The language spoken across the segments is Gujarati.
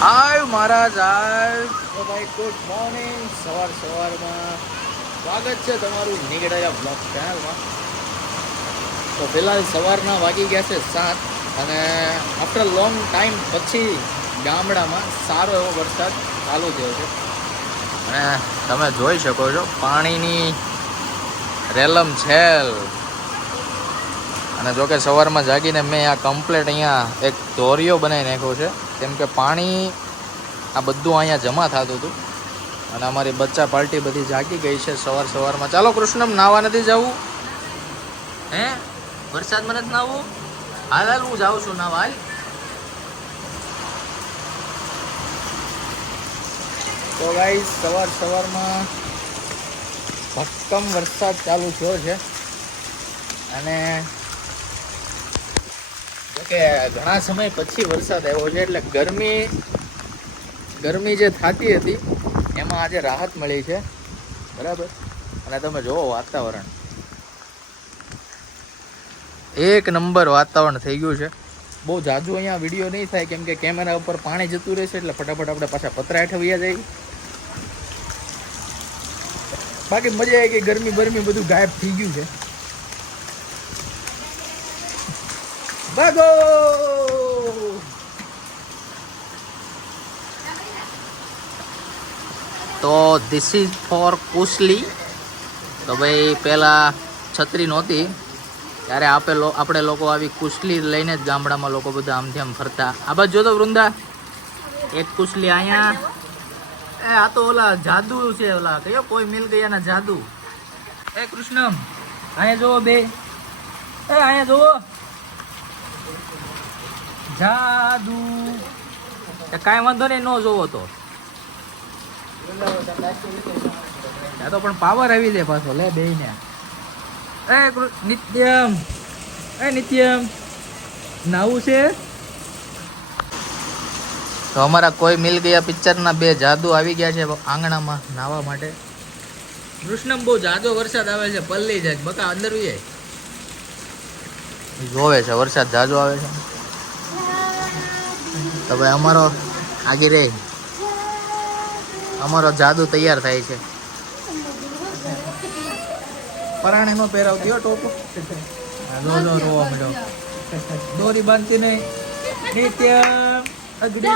હાય મહારાજ હાય. તો ભાઈ ગુડ મોર્નિંગ સવાર સવારમાં સ્વાગત છે તમારું નીકળેલા બ્લોગ ચેનલમાં તો પહેલાં સવારના વાગી ગયા છે સાત અને આફ્ટર લોંગ ટાઈમ પછી ગામડામાં સારો એવો વરસાદ ચાલુ થયો છે. અને તમે જોઈ શકો છો પાણીની રેલમ છેલ. અને જોકે સવારમાં જાગીને મેં આ કમ્પ્લેટ અહીંયા એક ધોરિયો બનાવી નાખ્યો છે. કેમ કે પાણી આ બધું અહીંયા જમા થતું હતું. અને અમારી બચ્ચા પાર્ટી બધી જાગી ગઈ છે સવાર સવારમાં. ચાલો કૃષ્ણમ, નાવા નથી જવું? હે? વરસાદમાં નથી નાવું હાલ હાલ, હું જાઉં છું નાવા, હાલ. તો ગાઈ સવાર સવારમાં ભક્કમ વરસાદ ચાલુ થયો છે. અને જોકે ઘણા સમય પછી વરસાદ આવ્યો છે એટલે ગરમી ગરમી જે થતી હતી, એમાં આજે રાહત મળી છે. બરાબર? અને તમે જુઓ વાતાવરણ. એક નંબર વાતાવરણ થઈ ગયું છે. બહુ જાજુ અહીંયા વીડિયો નહીં થાય, કેમ કે કેમેરા ઉપર પાણી જતું રહેશે એટલે ફટાફટ આપણે પાછા પતરા હેઠળ વૈયા જાય. બાકી મજા આવી ગઈ, ગરમી બરમી બધું ગાયબ થઈ ગયું છે. ભાગો! તો ધીસ ઇઝ ફોર કુસલી તો ભાઈ, પહેલાં છત્રી નહોતી. ત્યારે આપે આપણે લોકો આવી કુસલી લઈને જ ગામડામાં લોકો બધા આમથી આમ ફરતા. આ બાજુ જોતો વૃંદા. એક કુસલી અહીંયા. એ, આ તો ઓલા જાદુ છે ઓલા. કયો? કોઈ મિલ ગયા ના જાદુ. એ કૃષ્ણમ. અહીંયા જોવો બે. એ, અહીંયા જોવો જાદુ. કાંઈ વાંધો નહીં ન જોવો તો. ત્યાં તો પણ પાવર આવી જાય પાછો લે બે ને એ નિત્યમ. એ નિત્યમ. નાવું છે? તો અમારા કોઈ મિલ ગયા પિક્ચરના બે જાદુ આવી ગયા છે આંગણામાં નાવા માટે. કૃષ્ણમ બહુ જાદો વરસાદ આવે છે પલ્લી જાય બકા અંદર જાય. જોવે છે વરસાદ જાજો આવે છે. તો ભાઈ અમારો આગી રે. અમારો જાદુ તૈયાર થાય છે. પરાણે નો પહેરાવતી હો ટોપો રો રો રો રોવા મળ્યો દોરી બાંધતી નહીં. નિત્ય અગ્નિ.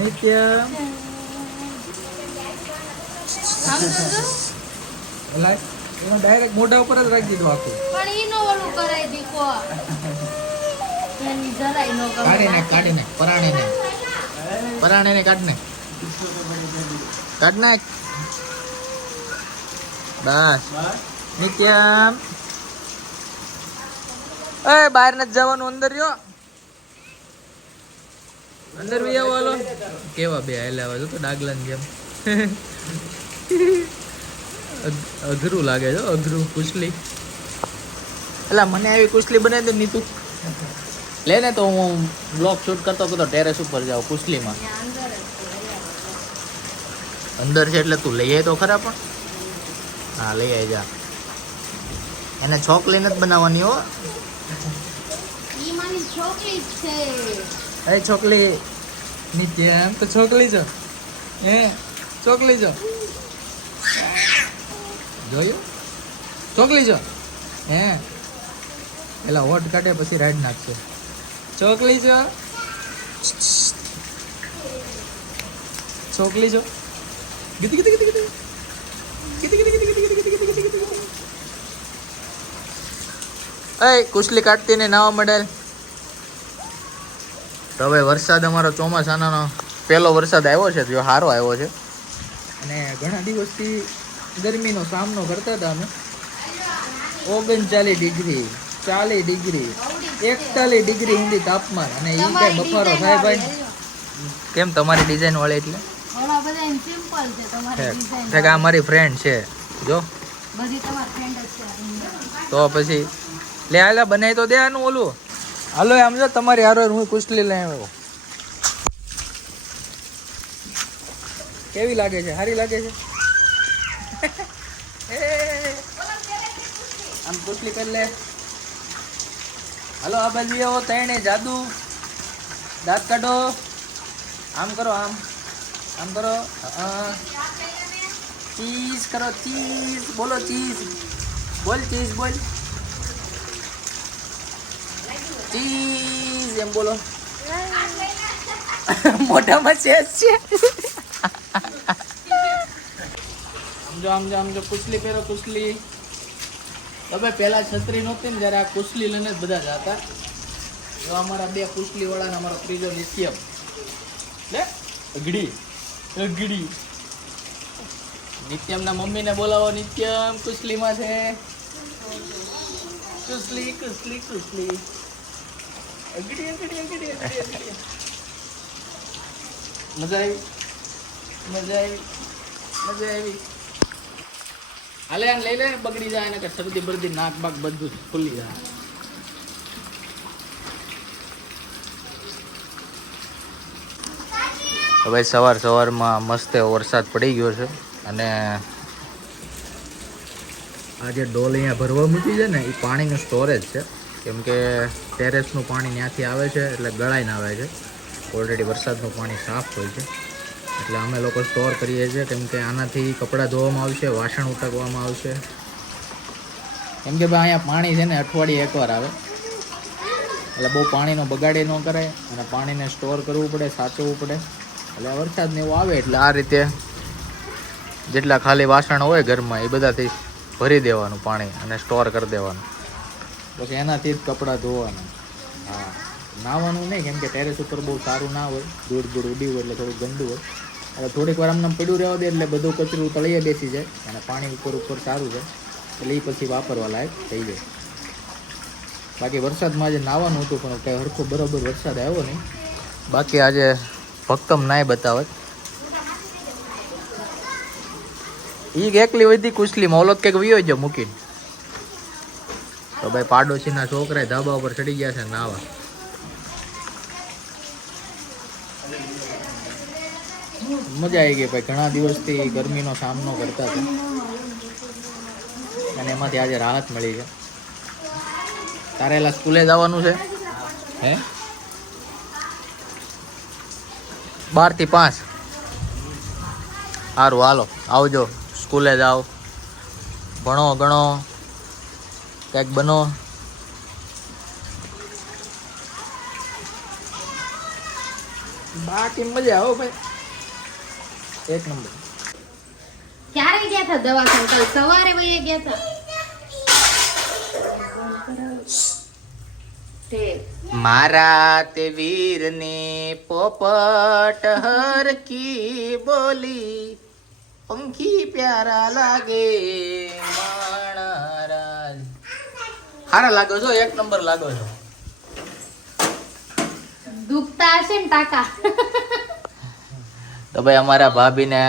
નિત્ય એમાં ડાયરેક્ટ મોઢા ઉપર જ રાખી દીધું આખું. નો ને ને એ, બહાર નથી જવાનું, અંદર રહ્યો. અંદર બી આવો કેવા બે હેલા આવે તો ડાગલાની જેમ. અઘ- અઘરું લાગે છે અઘરું કુશલી એટલે મને આવી કુશલી બનાવી દે નીતુ. લે ને તો હું બ્લોગ શૂટ કરતો કરતો ટેરેસ ઉપર જાઉં કુશલીમાં અંદર છે એટલે તું લઈ આવી તો ખરા પણ. હા લઈ આવી જા. એને છોકલી નથી બનાવવાની હો. જ અરે છોકલી નિત્ય એમ તો છોકલી છો. હે છોકલી છો. જોયું? છોકલી છો. હે. પેલા હોટ કાઢે પછી રાઈડ નાખશે. ચોકલી છો ચોકલી છો ગીતી ગીતી ગીતી ગીતી. ગીતી ગીતી ગીતી ગીતી ગીતી ગીતી ગીતી ગીતી. એ કુશલી કાઢતી ને નવા મોડેલ તો હવે વરસાદ અમારો ચોમાસાનો પહેલો વરસાદ આવ્યો છે જો સારો આવ્યો છે. અને ઘણા દિવસથી ગરમીનો સામનો કરતા હતા અમે. ઓગણચાલીસ ડિગ્રી. ચાલીસ ડિગ્રી એકતાલીસ ડિગ્રી સુધી તાપમાન. અને એ કઈ બફારો થાય ભાઈ કેમ તમારી ડિઝાઇન વાળી એટલે? ઓલા બધા સિમ્પલ છે તમારી ડિઝાઇન ઠેક આ મારી ફ્રેન્ડ છે. જો. બધી તમારી ફ્રેન્ડ જ છે. તો પછી લે હાલે બનાવી તો દે આનું ઓલું. હાલો આમ જો તમારી હારો હું કુસલી લઈ આવ્યો. કેવી લાગે છે? સારી લાગે છે? એ, આમ કુસલી કરી લે. હાલો, આ બાજુ આવો તણે જાદુ. દાંત કાઢો. આમ કરો, આમ. આમ કરો. ચીઝ કરો, ચીઝ. બોલો, ચીઝ. બોલ ચીઝ બોલ. ચીઝ, એમ બોલો. મોઢામાં છે. છે સમજો સમજો સમજો કુસલી પહેરો, કુસલી. તો પહેલાં છત્રી નહોતી ને જ્યારે આ કુશલી લઈને જ બધા જતા. જો અમારા બે કુસલી વાળા ને અમારો ત્રીજો નિત્યમ લે? અઘડી અઘડી નિત્યમના મમ્મીને બોલાવો નિત્યમ કુશલીમાં છે. કુસલી કુસલી કુસલી અગડી અગડી અગડી અગડી અગડી. મજા આવી? મજા આવી. મજા આવી. હાલે આને લઈ લે, બગડી જાય ને કે શરદી બરદી, નાક બાક બધું ખુલી જાય. હવે સવાર સવારમાં મસ્ત વરસાદ પડી ગયો છે અને આ જે ડોલ અહીંયા ભરવા મૂકી છે ને, એ પાણીનું સ્ટોરેજ છે. કેમ કે ટેરેસનું પાણી ત્યાંથી આવે છે, એટલે ગળાઈને આવે છે. ઓલરેડી વરસાદનું પાણી સાફ હોય છે. એટલે અમે લોકો સ્ટોર કરીએ છીએ, કેમ કે આનાથી કપડાં ધોવામાં આવશે, વાસણ ઉટકવામાં આવશે. કેમ કે ભાઈ, અહીંયા પાણી છે ને, અઠવાડિયે એકવાર આવે. એટલે બહુ પાણીનો બગાડે ન કરાય, અને પાણીને સ્ટોર કરવું પડે, સાચવવું પડે. એટલે વરસાદને એવું આવે, એટલે આ રીતે જેટલા ખાલી વાસણ હોય ઘરમાં, એ બધાથી ભરી દેવાનું પાણી અને સ્ટોર કરી દેવાનું. પછી એનાથી જ કપડાં ધોવાના. હા. નાવાનું નહીં, કેમ કે ટેરેસ ઉપર બહુ સારું ના હોય, ધૂળ ધૂળ ઉડી હોય એટલે થોડું ગંદુ હોય. એટલે થોડીક વાર આમને પડ્યું રહેવા દે એટલે બધું કચરું તળીએ બેસી જાય અને પાણી ઉપર ઉપર સારું છે એટલે એ પછી વાપરવા લાયક થઈ જાય. બાકી વરસાદમાં આજે નાવાનું હતું, પણ કંઈ હરખો બરાબર વરસાદ આવ્યો નહીં. બાકી આજે ભક્તમ નાય બતાવત. ઈ એકલી વધી કુસલીમાં મોલત કંઈક વિયો જ મૂકીને. તો ભાઈ પાડોશીના છોકરા ધાબા ઉપર ચડી ગયા છે નાવા મજા આવી ગઈ ભાઈ. ઘણા દિવસથી ગરમીનો સામનો કરતા હતા. અને એમાંથી આજે રાહત મળી છે. તારે એલા સ્કૂલે જવાનું છે? હે? બારથી પાંચ. સારું હાલો. આવજો. સ્કૂલે જાઓ. ભણો, ગણો. કંઈક બનો. બાકી મજા આવો ભાઈ. એક નંબર. ક્યારે ગયા હતા દવાખાને? કાલ સવારે વયે ગયા હતા મારા તે વીરને પોપટ હરકી બોલી પંખી પ્યારા લાગે માણા રાજ હારા લાગો છો? એક નંબર લાગો છો. દુખતા હશે ને ટાકા? તો ભાઈ અમારા ભાભીને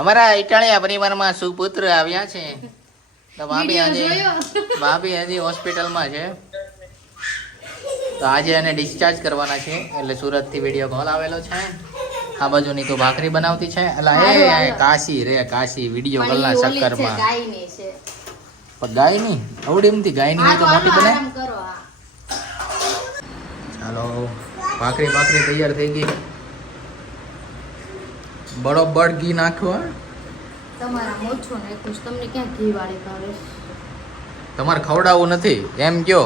અમારા ઇટાળિયા પરિવારમાં સુપુત્ર આવ્યા છે. તો ભાભી આજે ભાભી હજી હોસ્પિટલમાં છે. તો આજે એને ડિસ્ચાર્જ કરવાના છે એટલે સુરતથી વીડિયો કોલ આવેલો છે. આ બાજુની તો ભાખરી બનાવતી છે. એટલે એ. કાશી રે કાશી વીડિયો કોલના ચક્કરમાં. પણ ગાય નહીં અવડી એમથી ગાયની આ હોય તો મોટી બને. ચાલો ભાખરી ભાખરી તૈયાર થઈ ગઈ. બરોબર ઘી નાખો હો. તમારા નાખ્યું તમને ક્યાં ઘી વાળી ભાવે તમારે ખવડાવવું નથી. એમ કયો?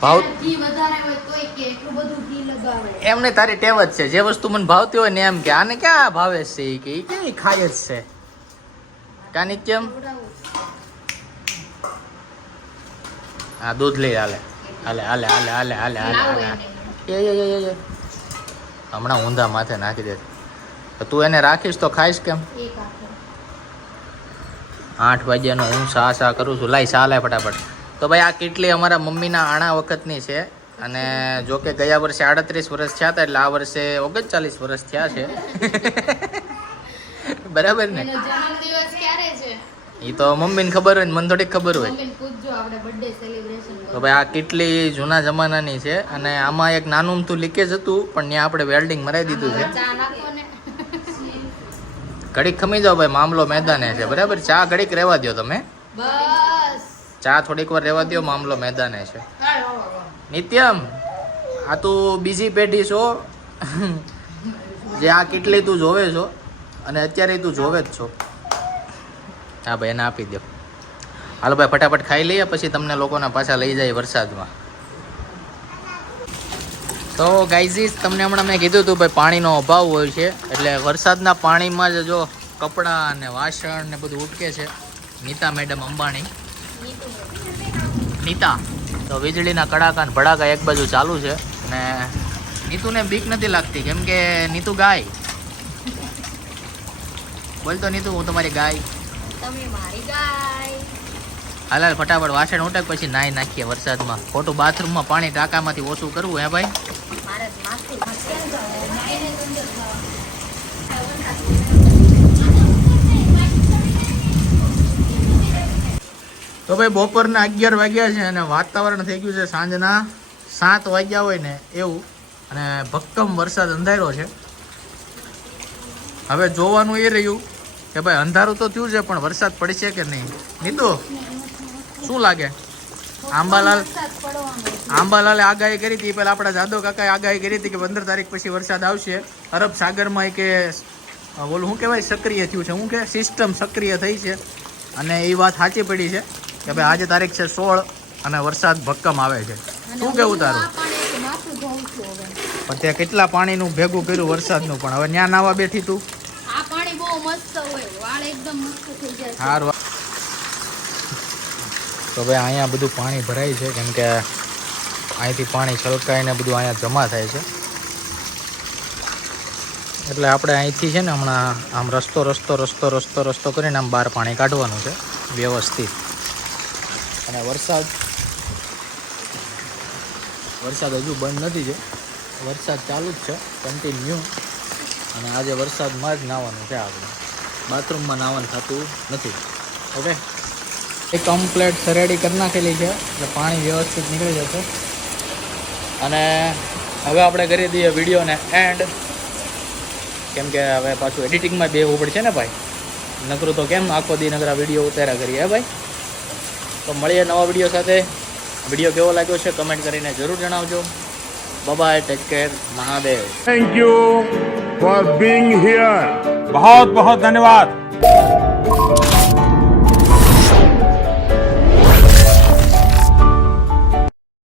ભાવ ક્યારેક ઘી વધારે હોય તોય કે એટલું બધું ઘી લગાવે. એમ તારી ટેવ જ છે. જે વસ્તુ મને ભાવતી હોય ને એમ કે આને ક્યાં ભાવે છે એ કે? એ કેવી ખાય જ છે. કાની કેમ? હા દૂધ લઈ હાલે હાલે હાલે હાલે હાલે હાલે હાલે હાલે એ. હમણાં ઊંધા માથે નાખી દે. તો તું એને રાખીશ તો ખાઈશ કેમ? આઠ વાગ્યાનો હું સા સા કરું છું. લાઈ સા લાય ફટાફટ. તો ભાઈ આ કેટલી અમારા મમ્મીના આણા વખતની છે. અને જો કે ગયા વર્ષે આડત્રીસ વર્ષ થયા હતા એટલે આ વર્ષે ઓગણચાલીસ વર્ષ થયા છે. બરાબર ને? એ તો મમ્મીને ખબર હોય ને મને થોડીક ખબર હોય. તો ભાઈ આ કેટલી જૂના જમાનાની છે અને આમાં એક નાનું તું લીકેજ હતું પણ ત્યાં આપણે વેલ્ડિંગ મરાઈ દીધું છે. ઘડીક ખમી જાઓ ભાઈ મામલો મેદાને છે. બરાબર? ચા ઘડીક રહેવા દો તમે. ચા થોડીક વાર રહેવા દો મામલો મેદાને છે. નિત્યમ આ તું બીજી પેઢી છો? જે આ કેટલી તું જોવે છો અને અત્યારે તું જોવે જ છો. હા ભાઈ એને આપી દો હાલો ભાઈ ફટાફટ ખાઈ લઈએ પછી તમને લોકોને પાછા લઈ જાય વરસાદમાં. તો ગાઈઝીસ તમને હમણાં મેં કીધું હતું ભાઈ પાણીનો અભાવ હોય છે. એટલે વરસાદના પાણીમાં જ જો કપડાં અને વાસણ ને બધું ઉટકે છે. નીતા મેડમ અંબાણી. નીતા. તો વીજળીના કડાકા અને ભડાકા એક બાજુ ચાલુ છે. અને નીતુને બીક નથી લાગતી કેમ કે નીતુ ગાય. બોલ તો નીતુ હું તમારી ગાય. તમે મારી ગાય. હાલ હાલ ફટાફટ વાસણ ઉટક પછી નાહી નાખીએ વરસાદમાં. ખોટું બાથરૂમમાં પાણી ટાંકામાંથી ઓછું કરવું હે ભાઈ? મારે માથું. તો ભાઈ બપોરના અગિયાર વાગ્યા છે અને વાતાવરણ થઈ ગયું છે સાંજના સાત વાગ્યા હોય ને એવું અને ભક્કમ વરસાદ અંધારો છે હવે જોવાનું એ રહ્યું કે ભાઈ અંધારું તો થયું છે, પણ વરસાદ પડશે કે નહીં નીતુ, શું લાગે આંબાલાલ. આંબાલાલે આગાહી કરી હતી. પેલા આપણા જાદવ કાકાએ આગાહી કરી હતી કે પંદર તારીખ પછી વરસાદ આવશે. અરબ સાગરમાં કે બોલું ઓલું શું કહેવાય? સક્રિય થયું છે. શું કે? સિસ્ટમ સક્રિય થઈ છે. અને એ વાત સાચી પડી છે કે ભાઈ આજે તારીખ છે સોળ અને વરસાદ ભક્કમ આવે છે. શું કેવું તારું? પાણી ત્યાં કેટલા પાણીનું ભેગું કર્યું વરસાદનું? પણ હવે ન્યા નાવા બેઠી તું. સારું તો ભાઈ અહીંયા બધું પાણી ભરાય છે. કેમ કે અહીંથી પાણી છલકાઈને બધું અહીંયા જમા થાય છે. એટલે આપણે અહીંથી છે ને હમણાં આમ રસ્તો રસ્તો રસ્તો રસ્તો રસ્તો કરીને આમ બહાર પાણી કાઢવાનું છે, વ્યવસ્થિત. અને વરસાદ વરસાદ હજુ બંધ નથી છે. વરસાદ ચાલુ જ છે કન્ટિન્યુ અને આજે વરસાદમાં જ નાહવાનું છે આપણે. બાથરૂમમાં નાહવાનું થતું નથી. ઓકે એ કમ્પ્લેટ સરેડી કરી નાખેલી છે. એટલે પાણી વ્યવસ્થિત નીકળી જશે. અને હવે આપણે કરી દઈએ વિડીયોને એન્ડ કેમકે હવે પાછું એડિટિંગમાં બેવું પડશે ને ભાઈ? નકરું તો કેમ આખો દી નકરા વીડિયો ઉતાર્યા કરીએ ભાઈ? તો મળીએ નવા વીડિયો સાથે. વીડિયો કેવો લાગ્યો છે કમેન્ટ કરીને જરૂર જણાવજો. Bye bye take care Mahadev. Thank you for being here બહુ બહુ ધન્યવાદ